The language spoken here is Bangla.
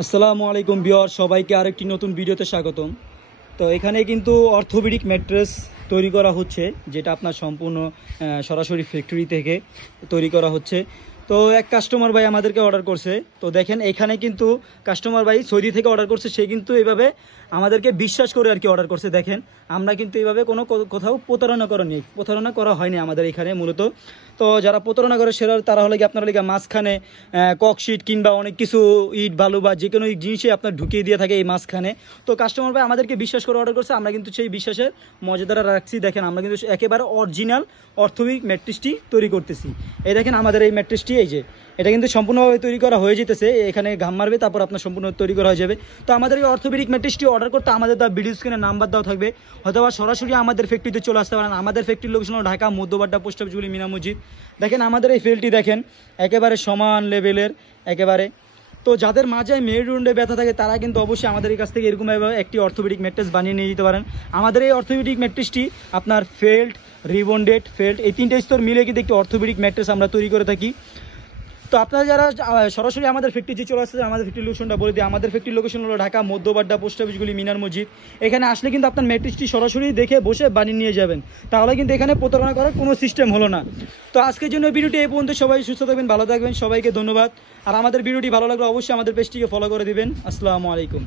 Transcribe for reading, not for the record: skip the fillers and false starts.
আসসালামু আলাইকুম ভিউয়ার, সবাইকে আরেকটি নতুন ভিডিওতে স্বাগতম। তো এখানে কিন্তু অর্থোপেডিক ম্যাট্রেস তৈরি করা হচ্ছে, যেটা আপনার সম্পূর্ণ সরাসরি ফ্যাক্টরি থেকে তৈরি করা হচ্ছে। তো এক কাস্টমার ভাই আমাদেরকে অর্ডার করছে। তো দেখেন এখানে কিন্তু কাস্টমার ভাই সৌদি থেকে অর্ডার করছে, সে কিন্তু এভাবে আমাদেরকে বিশ্বাস করে আর কি অর্ডার করছে। দেখেন আমরা কিন্তু এইভাবে কোথাও প্রতারণা করা হয়নি আমাদের এখানে মূলত। তো যারা প্রতারণা করে সেরা তারা হলে কি আপনারা লিখা মাঝখানে ককশিট কিংবা অনেক কিছু ইট বালু বা যে কোনো জিনিসই আপনার ঢুকিয়ে দিয়ে থাকে এই মাঝখানে। তো কাস্টমার ভাই আমাদেরকে বিশ্বাস করে অর্ডার করছে, আমরা কিন্তু সেই বিশ্বাসের মর্যাদাটা রাখছি। দেখেন আমরা কিন্তু একেবারে অরিজিনাল অর্থোপেডিক ম্যাট্রেসটি তৈরি করতেছি। এই দেখেন আমাদের এই ম্যাট্রেসটি, এই যে এটা কিন্তু সম্পূর্ণভাবে তৈরি করা হয়ে যেতেছে। এখানে ঘাম মারবে, তারপর আপনার সম্পূর্ণ তৈরি করা হয়ে যাবে। তো আমাদের এই অর্থোপেডিক ম্যাট্রেসটি অর্ডার করতে আমাদের দেওয়া ভিডিও স্ক্রিনে নাম্বার দেওয়া থাকবে, অথবা সরাসরি আমাদের ফ্যাক্টরিতে চলে আসতে পারেন। আমাদের ফ্যাক্টরির লোকেশন হলো ঢাকা মধ্যবাড্ডা পোস্ট অফিস গুলি মিনা মসজিদ। দেখেন আমাদের এই ফিল্ডটি দেখেন একেবারে সমান লেভেলের একেবারে। তো যাদের মাঝে মেরুদণ্ডে ব্যথা থাকে তারা কিন্তু অবশ্যই আমাদের কাছ থেকে এরকমভাবে একটি অর্থোপেডিক ম্যাট্রেস বানিয়ে নিয়ে যেতে পারেন। আমাদের এই অর্থোপেডিক ম্যাট্রেসটি আপনার ফেল্ট, রিবন্ডেড, ফেল্ট এই তিনটে স্তর মিলে কিন্তু একটি অর্থোপেডিক ম্যাট্রেস আমরা তৈরি করে থাকি। তো আপনারা যারা সরাসরি আমাদের ফ্যাক্টরি চলে আসছে, আমাদের ফ্যাক্টরি লোকেশনটা বলে দিই। আমাদের ফ্যাক্টরি লোকেশন হলো ঢাকা মধ্যবাড্ডা পোস্ট অফিসগুলি মিনার মসজিদ। এখানে আসলে কিন্তু আপনার ম্যাট্রেসটি সরাসরি দেখে বসে বানিয়ে নিয়ে যাবেন, তাহলে কিন্তু এখানে প্রতারণা করার কোনো সিস্টেম হলো না। তো আজকের জন্য ভিডিওটি এই পর্যন্ত। সবাই সুস্থ থাকবেন, ভালো থাকবেন, সবাইকে ধন্যবাদ। আর আমাদের ভিডিওটি ভালো লাগলে অবশ্যই আমাদের পেজটিকে ফলো করে দিবেন। আসসালামু আলাইকুম।